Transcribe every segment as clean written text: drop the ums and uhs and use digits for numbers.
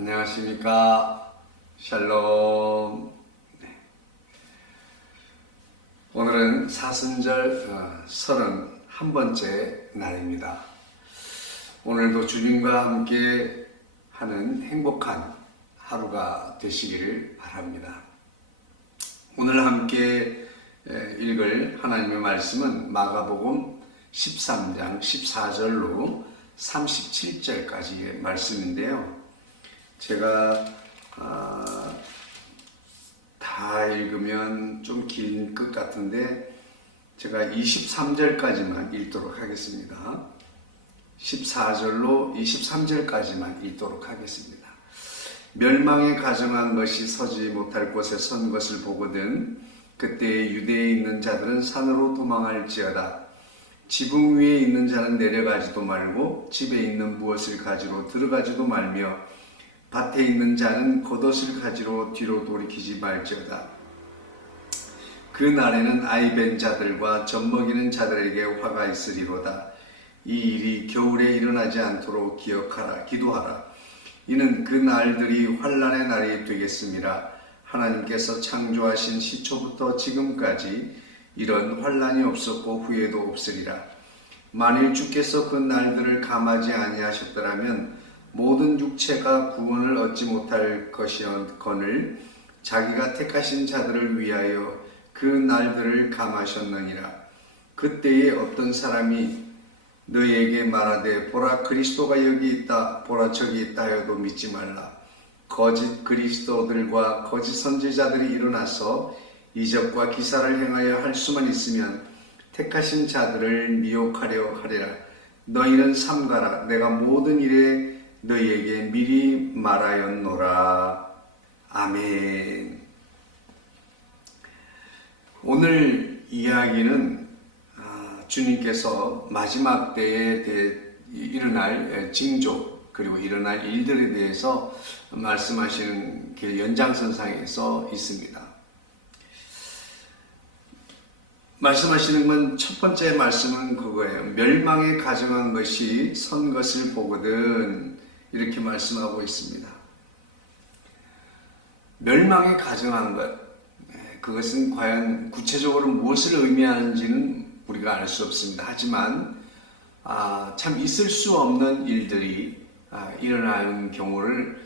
안녕하십니까. 샬롬. 네. 오늘은 사순절 31번째 날입니다. 오늘도 주님과 함께 하는 행복한 하루가 되시기를 바랍니다. 오늘 함께 읽을 하나님의 말씀은 마가복음 13장 14절로 37절까지의 말씀인데요. 제가 다 읽으면 좀 긴 것 같은데 제가 23절까지만 읽도록 하겠습니다. 14절로 23절까지만 읽도록 하겠습니다. 멸망에 가정한 것이 서지 못할 곳에 선 것을 보거든 그때 유대에 있는 자들은 산으로 도망할지어다. 지붕 위에 있는 자는 내려가지도 말고 집에 있는 무엇을 가지러 들어가지도 말며 밭에 있는 자는 겉옷을 가지러 뒤로 돌이키지 말지어다. 그 날에는 아이벤 자들과 젖먹이는 자들에게 화가 있으리로다. 이 일이 겨울에 일어나지 않도록 기도하라. 이는 그 날들이 환난의 날이 되겠음이라. 하나님께서 창조하신 시초부터 지금까지 이런 환난이 없었고 후에도 없으리라. 만일 주께서 그 날들을 감하지 아니하셨더라면 모든 육체가 구원을 얻지 못할 것이거늘 자기가 택하신 자들을 위하여 그 날들을 감하셨느니라. 그때에 어떤 사람이 너희에게 말하되 보라 그리스도가 여기 있다 보라 저기 있다 하여도 믿지 말라. 거짓 그리스도들과 거짓 선지자들이 일어나서 이적과 기사를 행하여 할 수만 있으면 택하신 자들을 미혹하려 하리라. 너희는 삼가라. 내가 모든 일에 너희에게 미리 말하였노라. 아멘. 오늘 이야기는 주님께서 마지막 때에 일어날 징조 그리고 일어날 일들에 대해서 말씀하시는 그 연장선상에서 있습니다. 말씀하시는 건 첫 번째 말씀은 그거예요. 멸망에 가정한 것이 선 것을 보거든 이렇게 말씀하고 있습니다. 멸망에 가정한 것, 그것은 과연 구체적으로 무엇을 의미하는지는 우리가 알 수 없습니다. 하지만 참 있을 수 없는 일들이 일어나는 경우를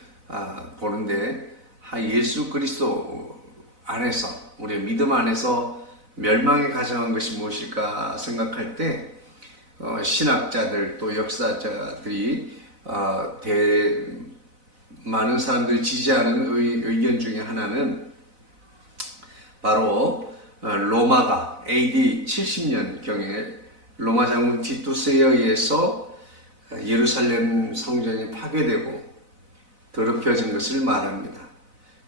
보는데 예수 그리스도 안에서 우리의 믿음 안에서 멸망에 가정한 것이 무엇일까 생각할 때 신학자들 또 역사자들이 많은 사람들이 지지하는 의견 중에 하나는 바로 로마가 AD 70년경에 로마 장군 티투스에 의해서 예루살렘 성전이 파괴되고 더럽혀진 것을 말합니다.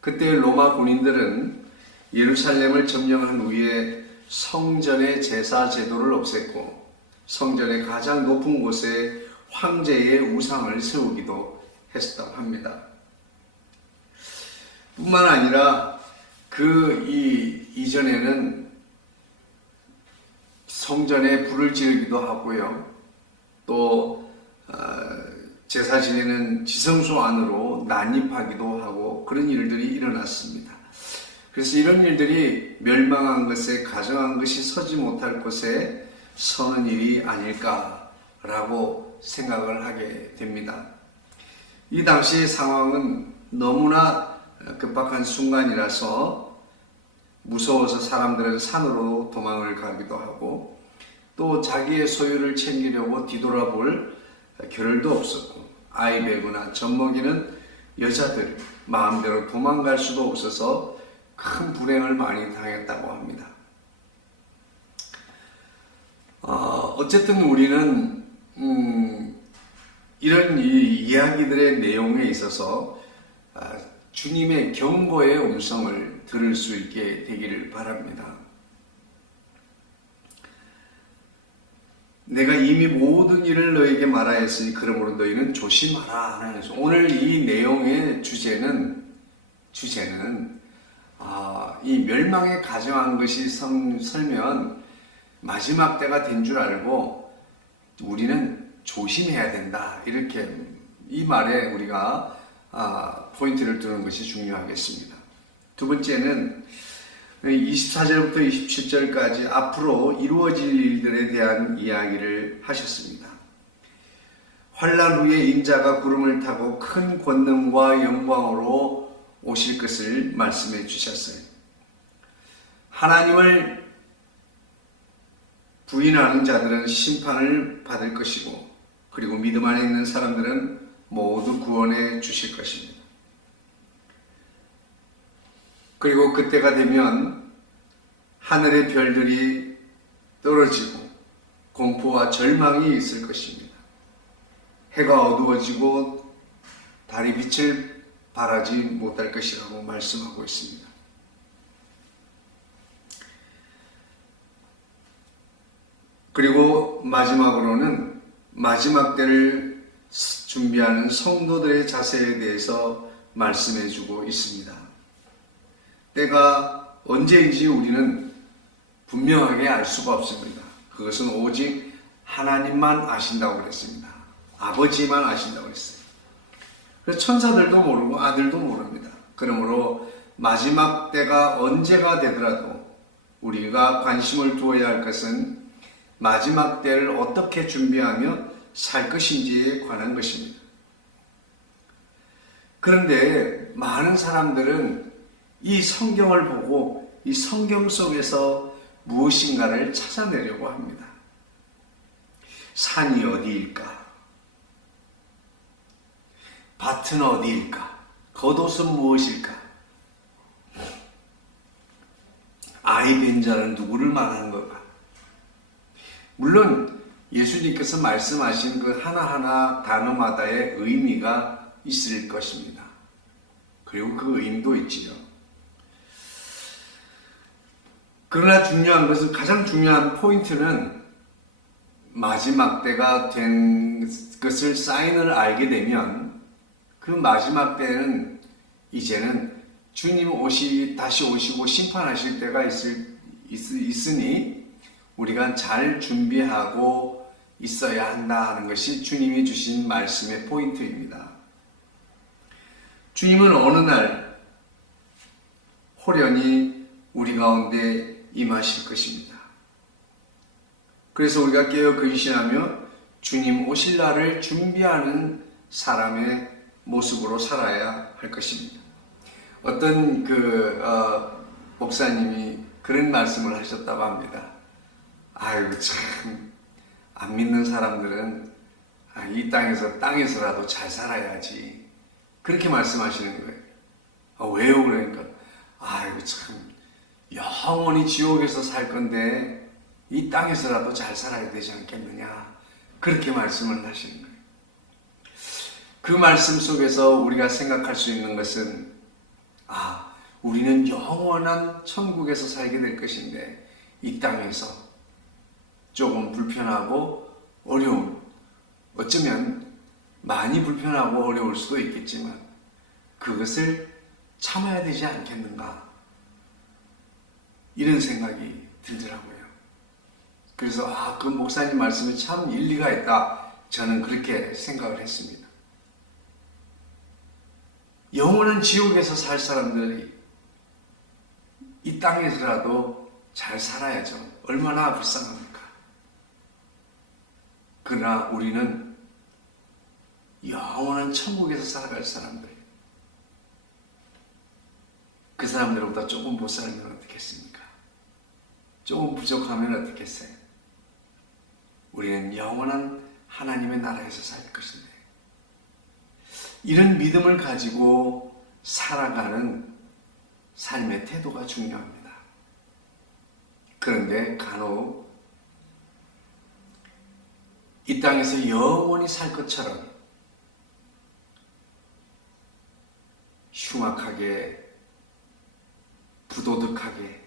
그때 로마 군인들은 예루살렘을 점령한 후에 성전의 제사 제도를 없앴고 성전의 가장 높은 곳에 황제의 우상을 세우기도 했다고 합니다. 뿐만 아니라 이전에는 성전에 불을 지르기도 하고요. 또 제사 지내는 지성소 안으로 난입하기도 하고 그런 일들이 일어났습니다. 그래서 이런 일들이 멸망한 것에 가정한 것이 서지 못할 곳에 서는 일이 아닐까라고 생각을 하게 됩니다. 이 당시의 상황은 너무나 급박한 순간이라서 무서워서 사람들은 산으로 도망을 가기도 하고 또 자기의 소유를 챙기려고 뒤돌아볼 겨를도 없었고 아이 베거나 젖먹이는 여자들 마음대로 도망갈 수도 없어서 큰 불행을 많이 당했다고 합니다. 어쨌든 우리는 이런 이야기들의 내용에 있어서 주님의 경고의 음성을 들을 수 있게 되기를 바랍니다. 내가 이미 모든 일을 너에게 말하였으니 그러므로 너희는 조심하라. 오늘 이 내용의 주제는 이 멸망에 가정한 것이 설면 마지막 때가 된 줄 알고 우리는 조심해야 된다. 이렇게 이 말에 우리가 포인트를 두는 것이 중요하겠습니다. 두 번째는 24절부터 27절까지 앞으로 이루어질 일들에 대한 이야기를 하셨습니다. 환난 후에 인자가 구름을 타고 큰 권능과 영광으로 오실 것을 말씀해 주셨어요. 하나님을 부인하는 자들은 심판을 받을 것이고, 그리고 믿음 안에 있는 사람들은 모두 구원해 주실 것입니다. 그리고 그때가 되면 하늘의 별들이 떨어지고 공포와 절망이 있을 것입니다. 해가 어두워지고 달이 빛을 발하지 못할 것이라고 말씀하고 있습니다. 그리고 마지막으로는 마지막 때를 준비하는 성도들의 자세에 대해서 말씀해 주고 있습니다. 때가 언제인지 우리는 분명하게 알 수가 없습니다. 그것은 오직 하나님만 아신다고 그랬습니다. 아버지만 아신다고 그랬어요. 그래서 천사들도 모르고 아들도 모릅니다. 그러므로 마지막 때가 언제가 되더라도 우리가 관심을 두어야 할 것은 마지막 때를 어떻게 준비하며 살 것인지에 관한 것입니다. 그런데 많은 사람들은 이 성경을 보고 이 성경 속에서 무엇인가를 찾아내려고 합니다. 산이 어디일까? 밭은 어디일까? 겉옷은 무엇일까? 아이 뵌 자는 누구를 말하는 걸까? 물론 예수님께서 말씀하신 그 하나하나 단어마다의 의미가 있을 것입니다. 그리고 그 의미도 있지요. 그러나 중요한 것은, 가장 중요한 포인트는 마지막 때가 된 것을 사인을 알게 되면 그 마지막 때는 이제는 주님 다시 오시고 심판하실 때가 있으니 우리가 잘 준비하고 있어야 한다는 것이 주님이 주신 말씀의 포인트입니다. 주님은 어느 날 호련히 우리 가운데 임하실 것입니다. 그래서 우리가 깨어 근신하며 주님 오실 날을 준비하는 사람의 모습으로 살아야 할 것입니다. 어떤 목사님이 그런 말씀을 하셨다고 합니다. 아이고 참, 안 믿는 사람들은 이 땅에서라도 잘 살아야지. 그렇게 말씀하시는 거예요. 왜요? 그러니까 아이고 참, 영원히 지옥에서 살 건데 이 땅에서라도 잘 살아야 되지 않겠느냐. 그렇게 말씀을 하시는 거예요. 그 말씀 속에서 우리가 생각할 수 있는 것은, 우리는 영원한 천국에서 살게 될 것인데 이 땅에서 조금 불편하고 어려운, 어쩌면 많이 불편하고 어려울 수도 있겠지만 그것을 참아야 되지 않겠는가, 이런 생각이 들더라고요. 그래서 그 목사님 말씀에 참 일리가 있다, 저는 그렇게 생각을 했습니다. 영원한 지옥에서 살 사람들이 이 땅에서라도 잘 살아야죠. 얼마나 불쌍합니까? 그러나 우리는 영원한 천국에서 살아갈 사람들, 그 사람들보다 조금 못 살면 어떻겠습니까? 조금 부족하면 어떻겠어요? 우리는 영원한 하나님의 나라에서 살 것인데, 이런 믿음을 가지고 살아가는 삶의 태도가 중요합니다. 그런데 간혹 이 땅에서 영원히 살 것처럼 흉악하게, 부도덕하게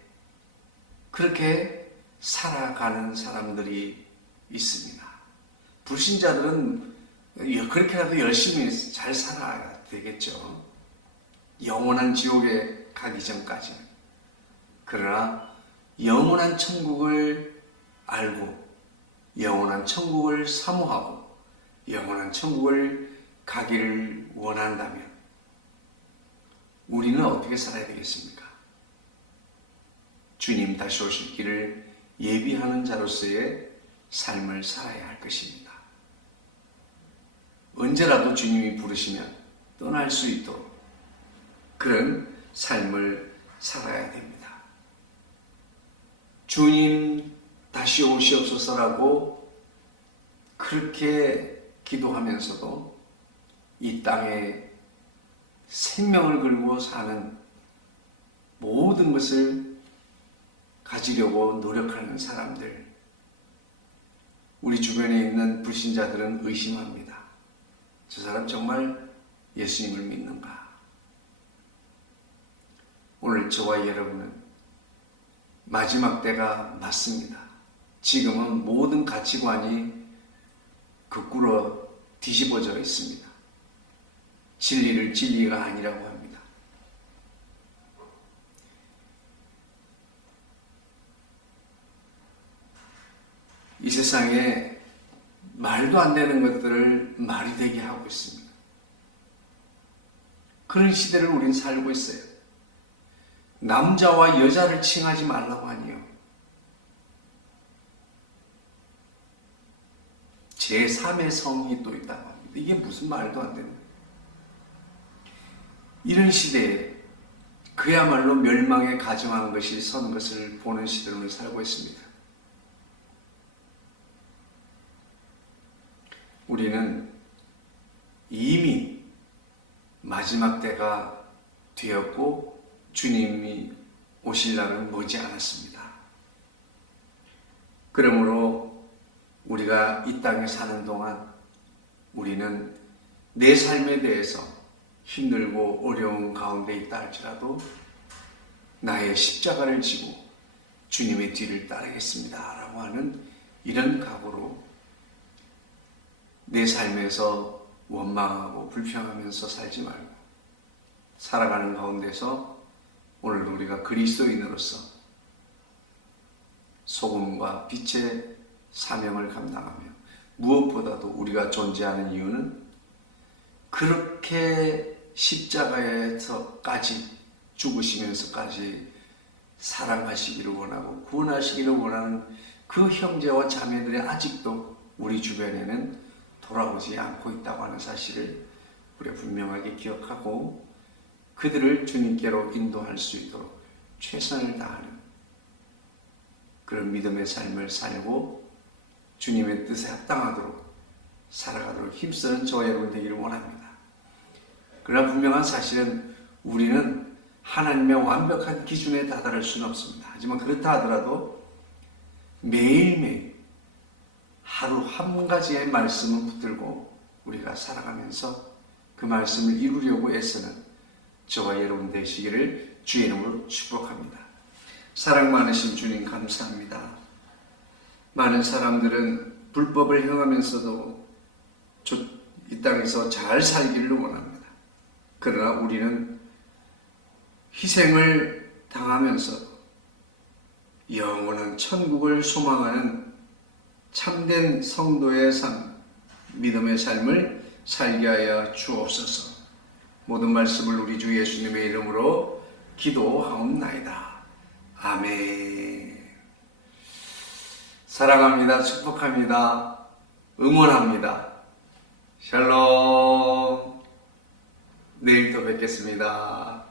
그렇게 살아가는 사람들이 있습니다. 불신자들은 그렇게라도 열심히 잘 살아야 되겠죠. 영원한 지옥에 가기 전까지는. 그러나 영원한 천국을 알고 영원한 천국을 사모하고 영원한 천국을 가기를 원한다면 우리는 어떻게 살아야 되겠습니까? 주님 다시 오실 길을 예비하는 자로서의 삶을 살아야 할 것입니다. 언제라도 주님이 부르시면 떠날 수 있도록 그런 삶을 살아야 됩니다. 주님 다시 오시옵소서라고 그렇게 기도하면서도 이 땅에 생명을 걸고 사는 모든 것을 가지려고 노력하는 사람들, 우리 주변에 있는 불신자들은 의심합니다. 저 사람 정말 예수님을 믿는가? 오늘 저와 여러분은 마지막 때가 맞습니다. 지금은 모든 가치관이 거꾸로 뒤집어져 있습니다. 진리를 진리가 아니라고 합니다. 이 세상에 말도 안 되는 것들을 말이 되게 하고 있습니다. 그런 시대를 우린 살고 있어요. 남자와 여자를 칭하지 말라고 하니요. 제3의 성이 또 있다고 합니다. 이게 무슨 말도 안 되는 거예요. 이런 시대에 그야말로 멸망에 가정한 것이 선 것을 보는 시대를 살고 있습니다. 우리는 이미 마지막 때가 되었고 주님이 오실 날은 머지 않았습니다. 그러므로 우리가 이 땅에 사는 동안 우리는 내 삶에 대해서 힘들고 어려운 가운데 있다 할지라도 나의 십자가를 지고 주님의 뒤를 따르겠습니다 라고 하는 이런 각오로 내 삶에서 원망하고 불평하면서 살지 말고 살아가는 가운데서 오늘도 우리가 그리스도인으로서 소금과 빛의 사명을 감당하며 무엇보다도 우리가 존재하는 이유는 그렇게 십자가에서까지 죽으시면서까지 사랑하시기를 원하고 구원하시기를 원하는 그 형제와 자매들이 아직도 우리 주변에는 돌아오지 않고 있다고 하는 사실을 우리가 분명하게 기억하고 그들을 주님께로 인도할 수 있도록 최선을 다하는 그런 믿음의 삶을 살고 주님의 뜻에 합당하도록 살아가도록 힘쓰는 저와 여러분 되기를 원합니다. 그러나 분명한 사실은 우리는 하나님의 완벽한 기준에 다다를 수는 없습니다. 하지만 그렇다 하더라도 매일매일 하루 한 가지의 말씀을 붙들고 우리가 살아가면서 그 말씀을 이루려고 애쓰는 저와 여러분 되시기를 주의 이름으로 축복합니다. 사랑 많으신 주님 감사합니다. 많은 사람들은 불법을 행하면서도 이 땅에서 잘 살기를 원합니다. 그러나 우리는 희생을 당하면서도 영원한 천국을 소망하는 참된 성도의 삶, 믿음의 삶을 살게 하여 주옵소서. 모든 말씀을 우리 주 예수님의 이름으로 기도하옵나이다. 아멘. 사랑합니다. 축복합니다. 응원합니다. 샬롬. 내일 또 뵙겠습니다.